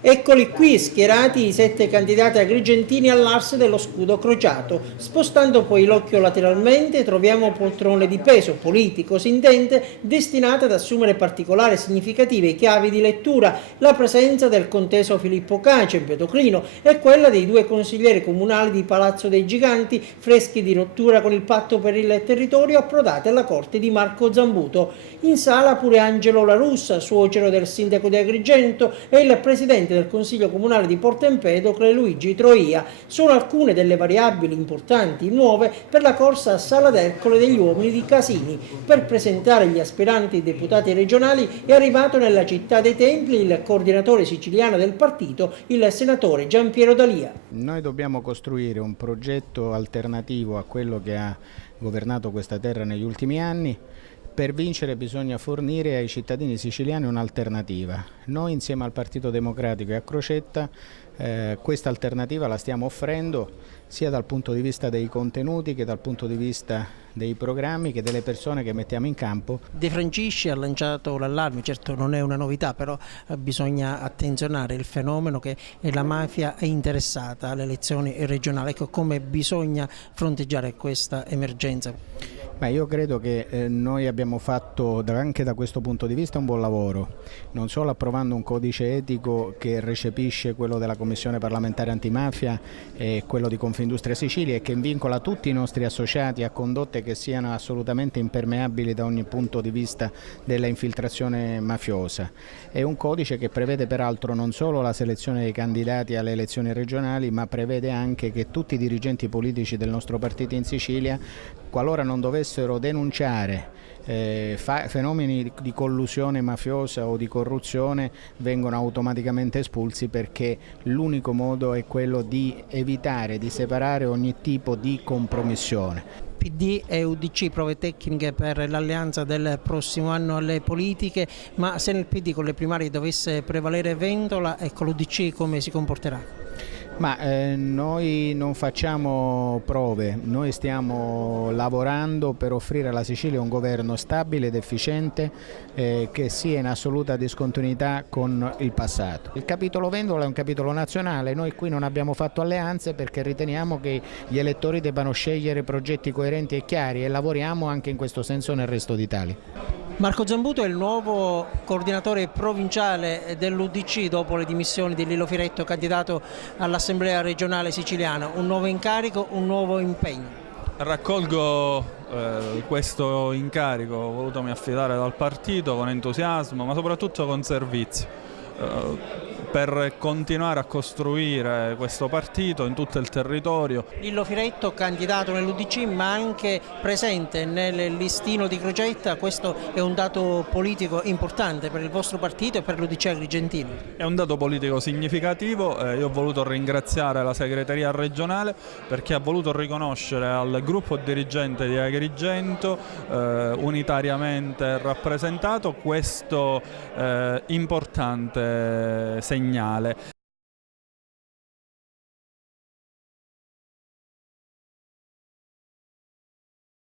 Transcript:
Eccoli qui schierati i 7 candidati agrigentini all'asse dello scudo crociato. Spostando poi l'occhio lateralmente troviamo poltrone di peso politico, si intende, destinate ad assumere particolari significative chiavi di lettura. La presenza del conteso Filippo Caci, empedoclino, e quella dei 2 consiglieri comunali di Palazzo dei Giganti, freschi di rottura con il patto per il territorio, approdati alla corte di Marco Zambuto. In sala pure Angelo La Russa, suocero del sindaco di Agrigento, e il presidente del Consiglio Comunale di Porto Empedocle Luigi Troia. Sono alcune delle variabili importanti nuove per la corsa a Sala d'Ercole degli uomini di Casini. Per presentare gli aspiranti deputati regionali è arrivato nella città dei Templi il coordinatore siciliano del partito, il senatore Giampiero D'Alia. Noi dobbiamo costruire un progetto alternativo a quello che ha governato questa terra negli ultimi anni. Per vincere bisogna fornire ai cittadini siciliani un'alternativa. Noi insieme al Partito Democratico e a Crocetta questa alternativa la stiamo offrendo sia dal punto di vista dei contenuti che dal punto di vista dei programmi che delle persone che mettiamo in campo. De Francisci ha lanciato l'allarme, certo non è una novità, però bisogna attenzionare il fenomeno che la mafia è interessata alle elezioni regionali. Ecco, come bisogna fronteggiare questa emergenza? Io credo che noi abbiamo fatto anche da questo punto di vista un buon lavoro, non solo approvando un codice etico che recepisce quello della Commissione parlamentare antimafia e quello di Confindustria Sicilia e che vincola tutti i nostri associati a condotte che siano assolutamente impermeabili da ogni punto di vista della infiltrazione mafiosa. È un codice che prevede peraltro non solo la selezione dei candidati alle elezioni regionali, ma prevede anche che tutti i dirigenti politici del nostro partito in Sicilia, qualora non dovessero denunciare fenomeni di collusione mafiosa o di corruzione, vengono automaticamente espulsi, perché l'unico modo è quello di evitare, di separare ogni tipo di compromissione. PD e UDC, prove tecniche per l'alleanza del prossimo anno alle politiche, ma se nel PD con le primarie dovesse prevalere Vendola, ecco, l'UDC come si comporterà? Noi non facciamo prove, noi stiamo lavorando per offrire alla Sicilia un governo stabile ed efficiente che sia in assoluta discontinuità con il passato. Il capitolo Vendola è un capitolo nazionale, noi qui non abbiamo fatto alleanze perché riteniamo che gli elettori debbano scegliere progetti coerenti e chiari e lavoriamo anche in questo senso nel resto d'Italia. Marco Zambuto è il nuovo coordinatore provinciale dell'UDC dopo le dimissioni di Lillo Firetto, candidato all'Assemblea regionale siciliana. Un nuovo incarico, un nuovo impegno. Raccolgo questo incarico volutomi affidare dal partito con entusiasmo, ma soprattutto con servizio, per continuare a costruire questo partito in tutto il territorio. Lillo Firetto, candidato nell'UDC ma anche presente nel listino di Crocetta, questo è un dato politico importante per il vostro partito e per l'UDC agrigentino. È un dato politico significativo, io ho voluto ringraziare la segreteria regionale perché ha voluto riconoscere al gruppo dirigente di Agrigento, unitariamente rappresentato, questo importante segnale.